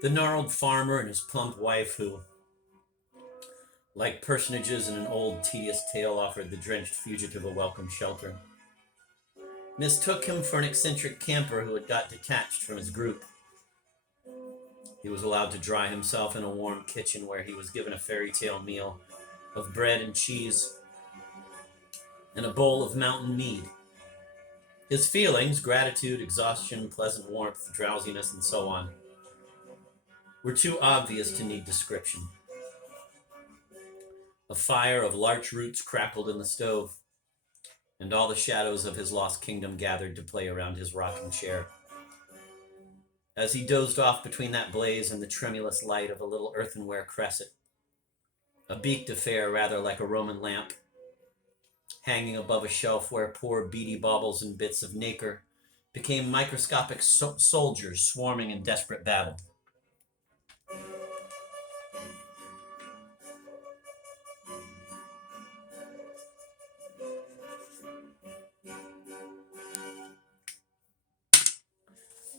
The gnarled farmer and his plump wife, who, like personages in an old, tedious tale, offered the drenched fugitive a welcome shelter, mistook him for an eccentric camper who had got detached from his group. He was allowed to dry himself in a warm kitchen where he was given a fairy tale meal of bread and cheese and a bowl of mountain mead. His feelings, gratitude, exhaustion, pleasant warmth, drowsiness, and so on, were too obvious to need description. A fire of larch roots crackled in the stove, and all the shadows of his lost kingdom gathered to play around his rocking chair. As he dozed off between that blaze and the tremulous light of a little earthenware cresset, a beaked affair rather like a Roman lamp, hanging above a shelf where poor beady baubles and bits of nacre became microscopic soldiers swarming in desperate battle.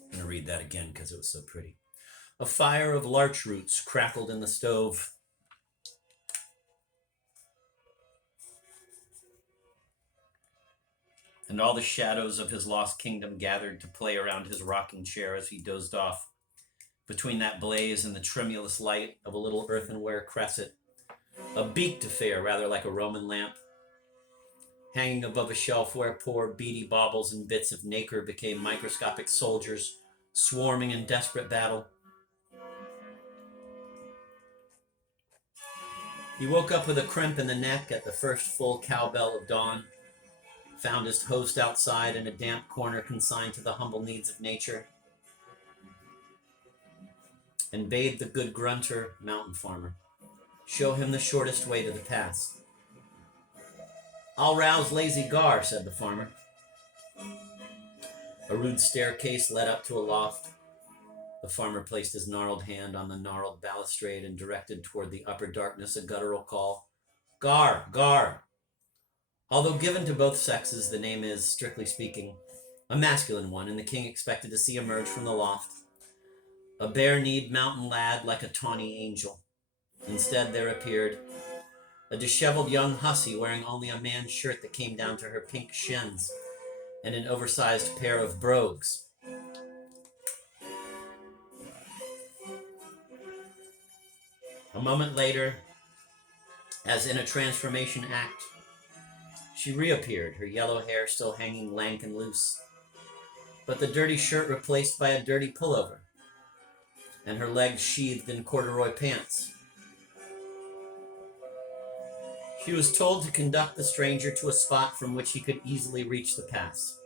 I'm going to read that again because it was so pretty. A fire of larch roots crackled in the stove. And all the shadows of his lost kingdom gathered to play around his rocking chair as he dozed off. Between that blaze and the tremulous light of a little earthenware cresset, a beaked affair rather like a Roman lamp, hanging above a shelf where poor beady baubles and bits of nacre became microscopic soldiers swarming in desperate battle. He woke up with a crimp in the neck at the first full cowbell of dawn, found his host outside in a damp corner consigned to the humble needs of nature, and bade the good grunter, mountain farmer, show him the shortest way to the pass. "I'll rouse lazy Gar," said the farmer. A rude staircase led up to a loft. The farmer placed his gnarled hand on the gnarled balustrade and directed toward the upper darkness a guttural call. "Gar, Gar." Although given to both sexes, the name is, strictly speaking, a masculine one, and the king expected to see emerge from the loft a bare-kneed mountain lad like a tawny angel. Instead, there appeared a disheveled young hussy wearing only a man's shirt that came down to her pink shins and an oversized pair of brogues. A moment later, as in a transformation act, she reappeared, her yellow hair still hanging lank and loose, but the dirty shirt replaced by a dirty pullover, and her legs sheathed in corduroy pants. She was told to conduct the stranger to a spot from which he could easily reach the pass.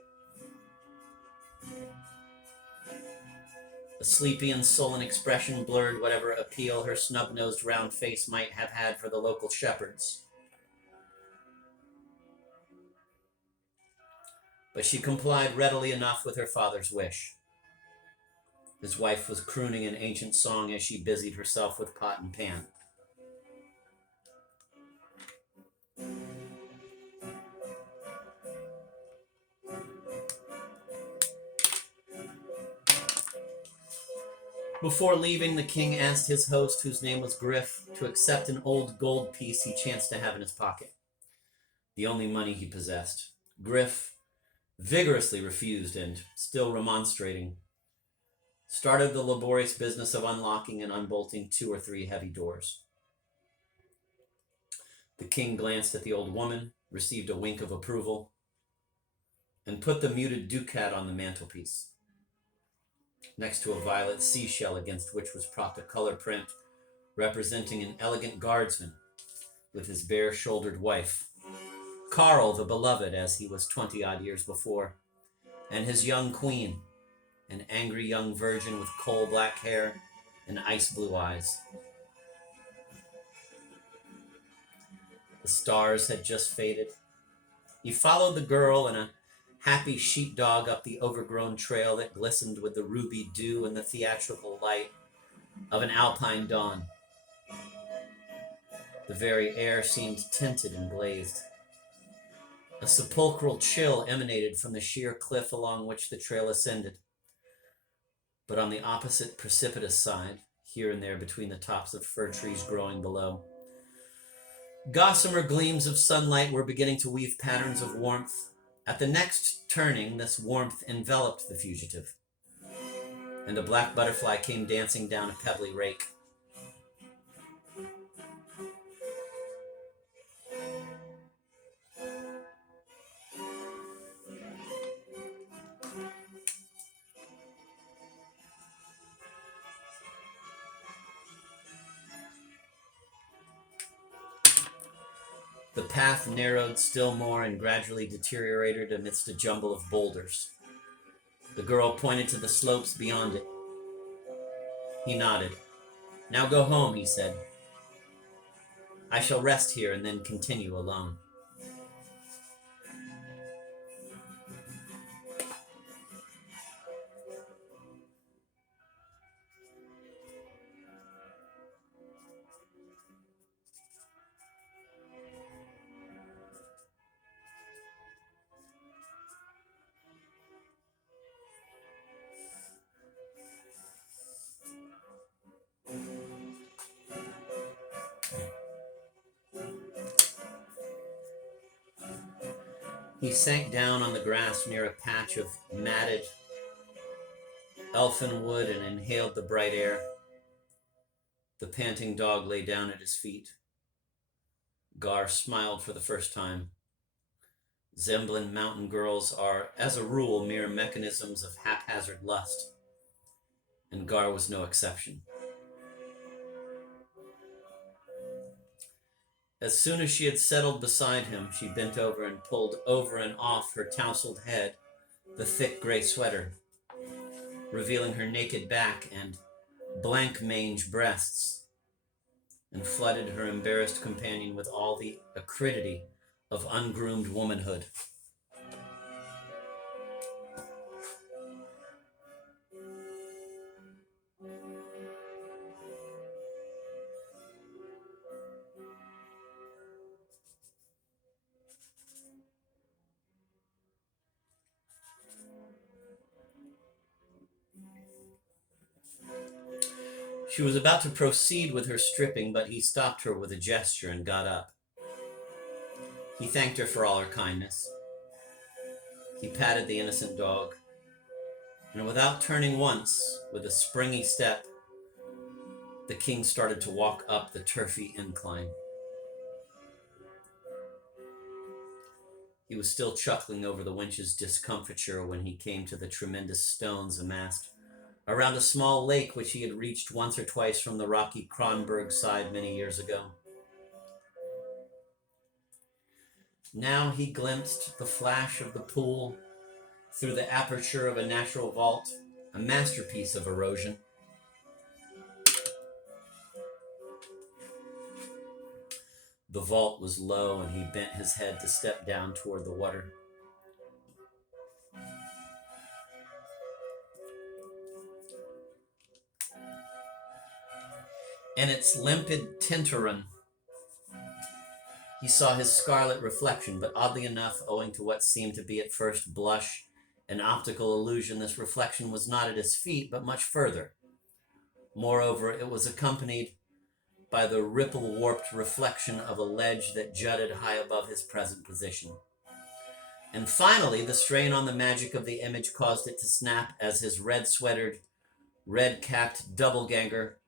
A sleepy and sullen expression blurred whatever appeal her snub-nosed round face might have had for the local shepherds. But she complied readily enough with her father's wish. His wife was crooning an ancient song as she busied herself with pot and pan. Before leaving, the king asked his host, whose name was Griff, to accept an old gold piece he chanced to have in his pocket, the only money he possessed. Griff vigorously refused and, still remonstrating, started the laborious business of unlocking and unbolting 2 or 3 heavy doors. The king glanced at the old woman, received a wink of approval, and put the muted ducat on the mantelpiece, next to a violet seashell against which was propped a color print representing an elegant guardsman with his bare-shouldered wife, Carl the Beloved, as he was 20-odd years before, and his young queen, an angry young virgin with coal-black hair and ice-blue eyes. The stars had just faded. He followed the girl and a happy sheepdog up the overgrown trail that glistened with the ruby dew and the theatrical light of an alpine dawn. The very air seemed tinted and glazed. A sepulchral chill emanated from the sheer cliff along which the trail ascended. but on the opposite precipitous side, here and there between the tops of fir trees growing below, gossamer gleams of sunlight were beginning to weave patterns of warmth. At the next turning, this warmth enveloped the fugitive, and a black butterfly came dancing down a pebbly rake. The path narrowed still more and gradually deteriorated amidst a jumble of boulders. The girl pointed to the slopes beyond it. He nodded. "Now go home," he said. "I shall rest here and then continue alone." He sank down on the grass near a patch of matted elfin wood and inhaled the bright air. The panting dog lay down at his feet. Gar smiled for the first time. Zemblin mountain girls are, as a rule, mere mechanisms of haphazard lust, and Gar was no exception. As soon as she had settled beside him, she bent over and pulled over and off her tousled head the thick gray sweater, revealing her naked back and blank mange breasts, and flooded her embarrassed companion with all the acridity of ungroomed womanhood. She was about to proceed with her stripping, but he stopped her with a gesture and got up. He thanked her for all her kindness. He patted the innocent dog, and without turning once, with a springy step, the king started to walk up the turfy incline. He was still chuckling over the wench's discomfiture when he came to the tremendous stones amassed around a small lake which he had reached once or twice from the rocky Kronberg side many years ago. Now he glimpsed the flash of the pool through the aperture of a natural vault, a masterpiece of erosion. The vault was low, and he bent his head to step down toward the water. In its limpid tintoren, he saw his scarlet reflection, but oddly enough, owing to what seemed to be at first blush an optical illusion, this reflection was not at his feet, but much further. Moreover, it was accompanied by the ripple-warped reflection of a ledge that jutted high above his present position. And finally, the strain on the magic of the image caused it to snap as his red-sweatered, red-capped doppelganger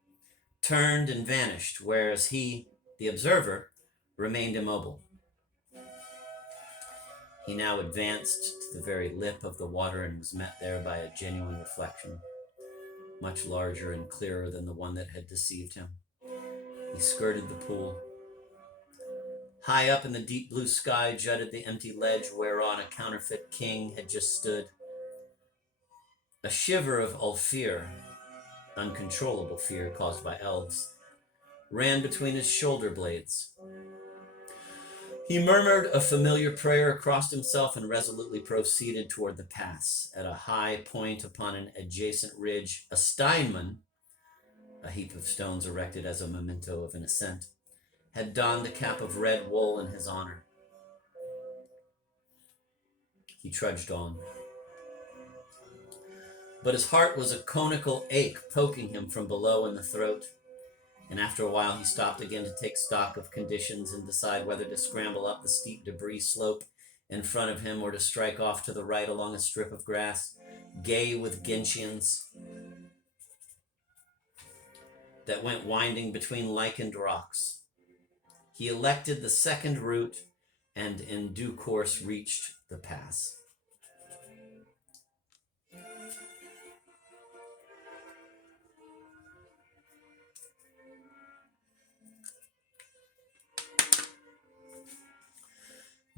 turned and vanished, whereas he, the observer, remained immobile. He now advanced to the very lip of the water and was met there by a genuine reflection, much larger and clearer than the one that had deceived him. He skirted the pool. High up in the deep blue sky jutted the empty ledge whereon a counterfeit king had just stood. A shiver of Ulfir, uncontrollable fear caused by elves, ran between his shoulder blades. He murmured a familiar prayer across himself and resolutely proceeded toward the pass. At a high point upon an adjacent ridge, a Steinman, a heap of stones erected as a memento of an ascent, had donned a cap of red wool in his honor. He trudged on. but his heart was a conical ache poking him from below in the throat. And after a while, he stopped again to take stock of conditions and decide whether to scramble up the steep debris slope in front of him or to strike off to the right along a strip of grass, gay with gentians, that went winding between lichened rocks. He elected the second route and in due course reached the pass.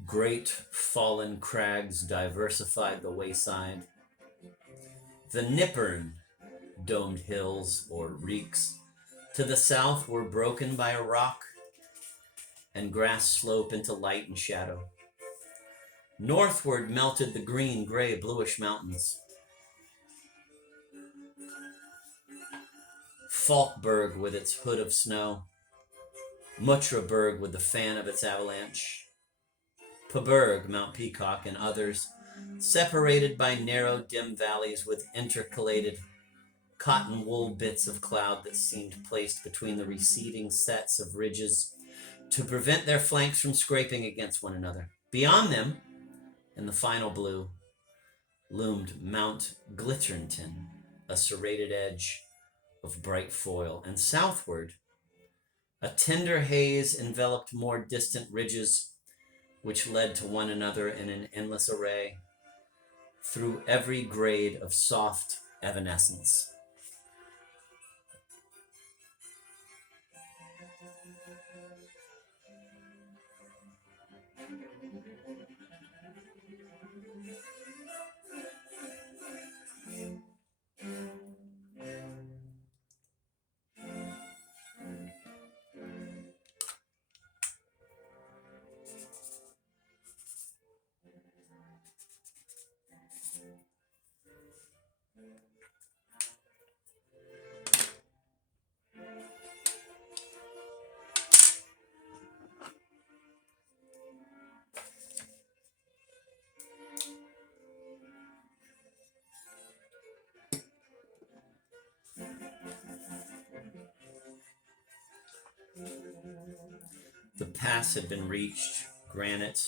Great fallen crags diversified the wayside. The Nippern domed hills, or reeks, to the south were broken by a rock and grass slope into light and shadow. Northward melted the green, gray, bluish mountains. Falkberg with its hood of snow, Mutraberg with the fan of its avalanche, Paberg, Mount Peacock, and others, separated by narrow, dim valleys with intercalated cotton wool bits of cloud that seemed placed between the receding sets of ridges to prevent their flanks from scraping against one another. Beyond them, in the final blue, loomed Mount Glitterton, a serrated edge of bright foil, and southward, a tender haze enveloped more distant ridges which led to one another in an endless array through every grade of soft evanescence. The pass had been reached, granite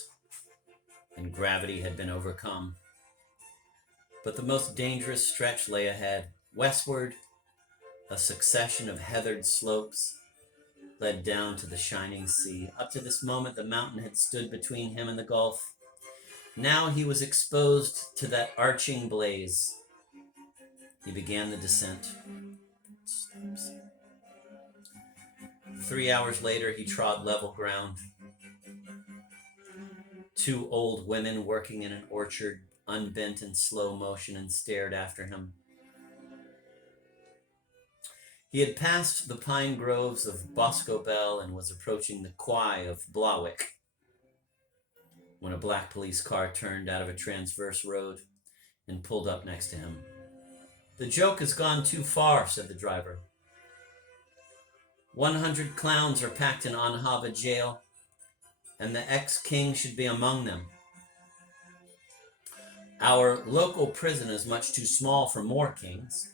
and gravity had been overcome. But the most dangerous stretch lay ahead. Westward, a succession of heathered slopes led down to the shining sea. Up to this moment, the mountain had stood between him and the gulf. Now he was exposed to that arching blaze. He began the descent. 3 hours later, he trod level ground. 2 old women working in an orchard unbent in slow motion and stared after him. He had passed the pine groves of Boscobel and was approaching the quay of Blawick when a black police car turned out of a transverse road and pulled up next to him. "The joke has gone too far," said the driver. 100 clowns are packed in Anhava jail, and the ex-king should be among them. Our local prison is much too small for more kings.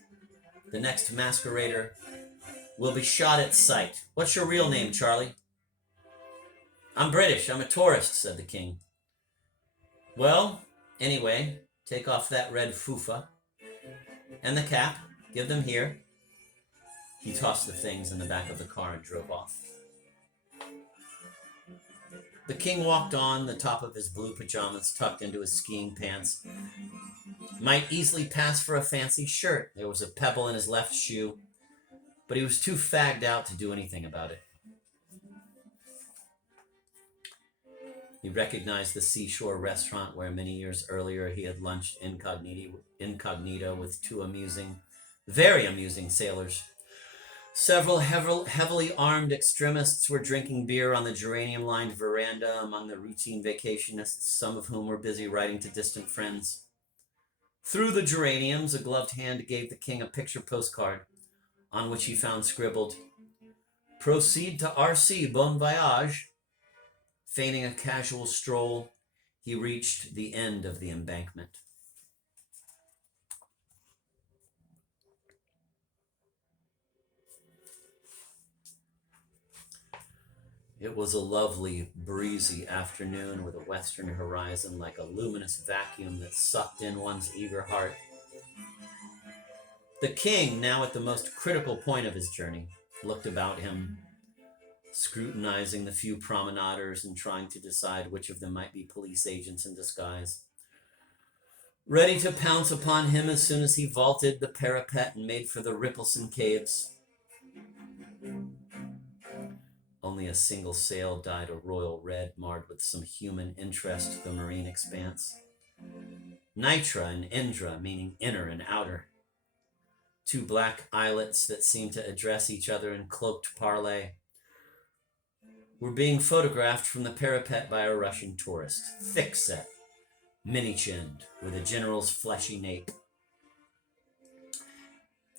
The next masquerader will be shot at sight. What's your real name, Charlie? I'm British. I'm a tourist, said the king. Well, anyway, take off that red fufa and the cap. Give them here. He tossed the things in the back of the car and drove off. The king walked on, the top of his blue pajamas tucked into his skiing pants. Might easily pass for a fancy shirt. There was a pebble in his left shoe, but he was too fagged out to do anything about it. He recognized the seashore restaurant where many years earlier he had lunched incognito with 2 very amusing sailors. Several heavily armed extremists were drinking beer on the geranium-lined veranda among the routine vacationists, some of whom were busy writing to distant friends. Through the geraniums, a gloved hand gave the king a picture postcard, on which he found scribbled, "Proceed to RC, bon voyage." Feigning a casual stroll, he reached the end of the embankment. It was a lovely, breezy afternoon with a western horizon like a luminous vacuum that sucked in one's eager heart. The king, now at the most critical point of his journey, looked about him, scrutinizing the few promenaders and trying to decide which of them might be police agents in disguise, ready to pounce upon him as soon as he vaulted the parapet and made for the Rippleson Caves. Only a single sail dyed a royal red, marred with some human interest the marine expanse. Nitra and Indra, meaning inner and outer. Two black islets that seemed to address each other in cloaked parley, were being photographed from the parapet by a Russian tourist, thick-set, mini-chinned, with a general's fleshy nape.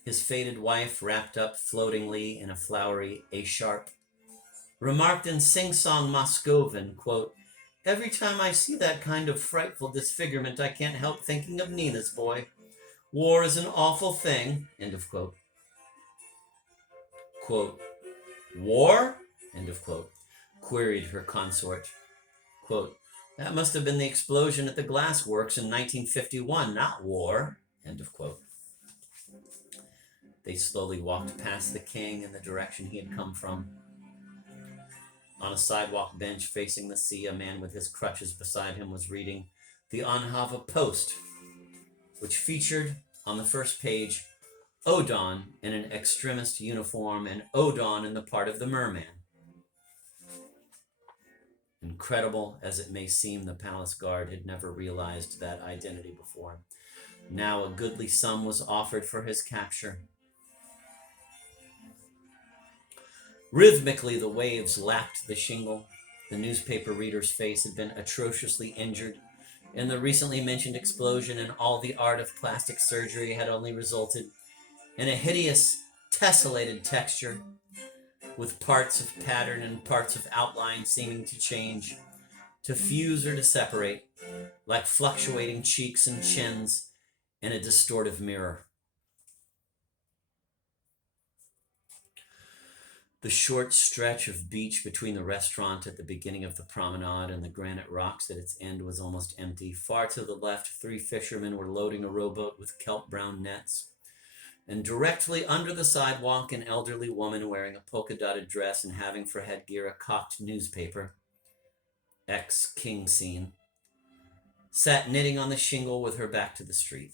His faded wife, wrapped up floatingly in a flowery écharpe, remarked in sing-song Moscovan, quote, "Every time I see that kind of frightful disfigurement, I can't help thinking of Nina's boy. War is an awful thing," end of quote. Quote, "War?" end of quote, queried her consort. Quote, "That must have been the explosion at the glass works in 1951, not war," end of quote. They slowly walked past the king in the direction he had come from. On a sidewalk bench facing the sea, a man with his crutches beside him was reading the Anhava Post, which featured on the first page Odon in an extremist uniform and Odon in the part of the merman. Incredible as it may seem, the palace guard had never realized that identity before. Now a goodly sum was offered for his capture. Rhythmically, the waves lapped the shingle. The newspaper reader's face had been atrociously injured, and the recently mentioned explosion in all the art of plastic surgery had only resulted in a hideous, tessellated texture, with parts of pattern and parts of outline seeming to change, to fuse or to separate, like fluctuating cheeks and chins in a distortive mirror. The short stretch of beach between the restaurant at the beginning of the promenade and the granite rocks at its end was almost empty. Far to the left, 3 fishermen were loading a rowboat with kelp-brown nets. And directly under the sidewalk, an elderly woman wearing a polka-dotted dress and having for headgear a cocked newspaper, ex-king scene, sat knitting on the shingle with her back to the street.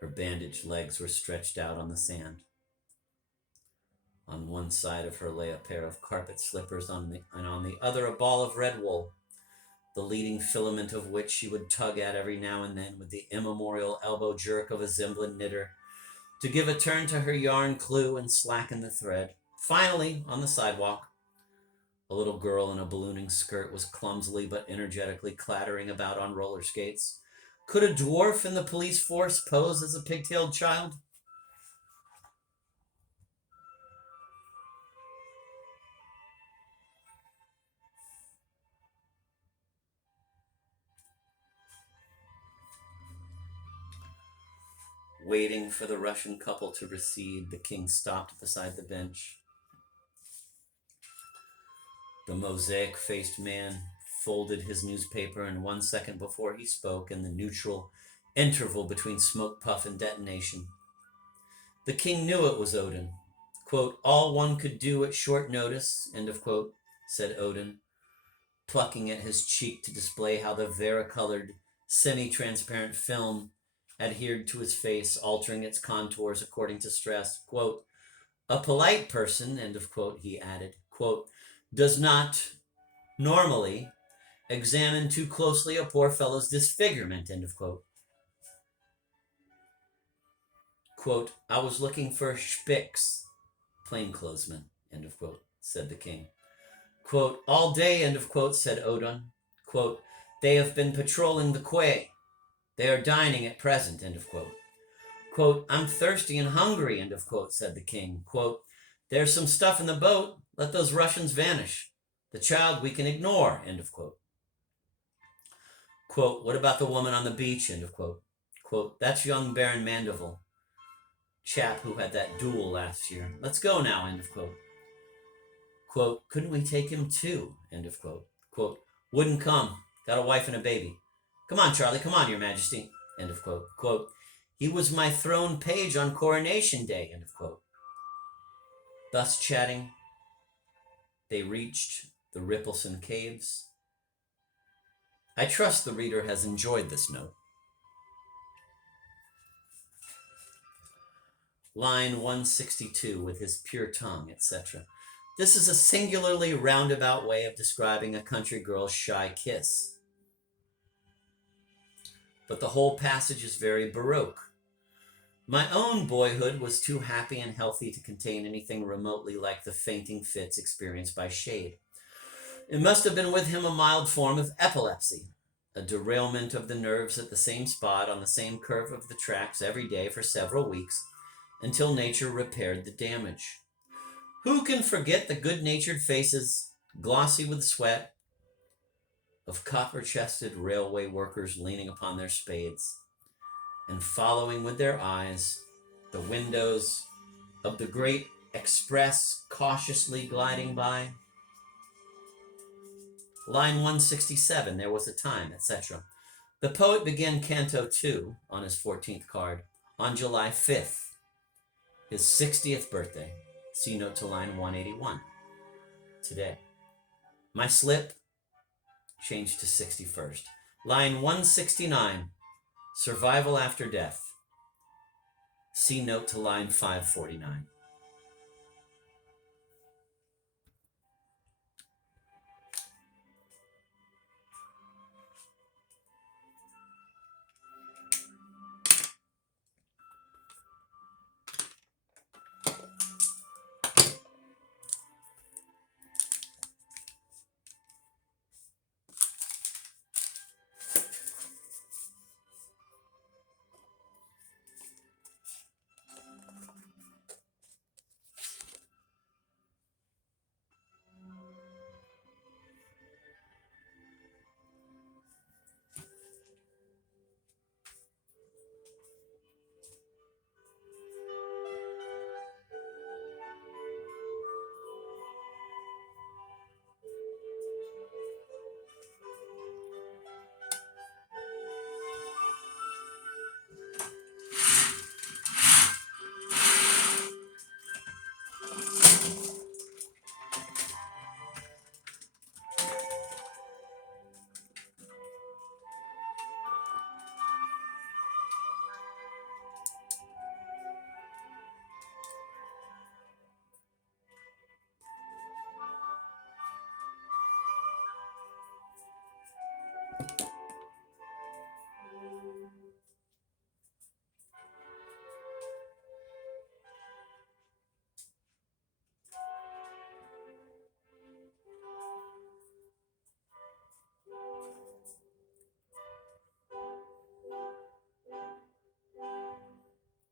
Her bandaged legs were stretched out on the sand. On one side of her lay a pair of carpet slippers, and on the other a ball of red wool, the leading filament of which she would tug at every now and then with the immemorial elbow jerk of a Zemblin knitter, to give a turn to her yarn clue and slacken the thread. Finally, on the sidewalk, a little girl in a ballooning skirt was clumsily but energetically clattering about on roller skates. Could a dwarf in the police force pose as a pigtailed child? Waiting for the Russian couple to recede, the king stopped beside the bench. The mosaic-faced man folded his newspaper, and 1 second before he spoke, in the neutral interval between smoke puff and detonation, the king knew it was Odin. Quote, "All one could do at short notice," end of quote, said Odin, plucking at his cheek to display how the varicolored, semi-transparent film adhered to his face, altering its contours according to stress. Quote, "A polite person," end of quote, he added, quote, "does not normally examine too closely a poor fellow's disfigurement," end of quote. Quote, "I was looking for Spix, plainclothesman," end of quote, said the king. Quote, "All day," end of quote, said Odin. Quote, "They have been patrolling the quay. They are dining at present," end of quote. Quote, "I'm thirsty and hungry," end of quote, said the king. Quote, "There's some stuff in the boat. Let those Russians vanish. The child we can ignore," end of quote. Quote, "What about the woman on the beach?" end of quote. Quote, "That's young Baron Mandeville, chap who had that duel last year. Let's go now," end of quote. Quote, couldn't we take him too? End of quote. Quote, wouldn't come. Got a wife and a baby. Come on, Charlie, come on, Your Majesty. End of quote. Quote, he was my throne page on coronation day. End of quote. Thus chatting, they reached the Rippleson Caves. I trust the reader has enjoyed this note. Line 162, with his pure tongue, etc. This is a singularly roundabout way of describing a country girl's shy kiss. But the whole passage is very Baroque. My own boyhood was too happy and healthy to contain anything remotely like the fainting fits experienced by Shade. It must have been with him a mild form of epilepsy, a derailment of the nerves at the same spot on the same curve of the tracks every day for several weeks, until nature repaired the damage. Who can forget the good-natured faces, glossy with sweat, of copper-chested railway workers leaning upon their spades and following with their eyes the windows of the great express cautiously gliding by? Line 167, there was a time, etc. The poet began Canto 2 on his 14th card on July 5th, his 60th birthday. See note to line 181. Today. My slip changed to 61st. Line 169, survival after death. See note to line 549.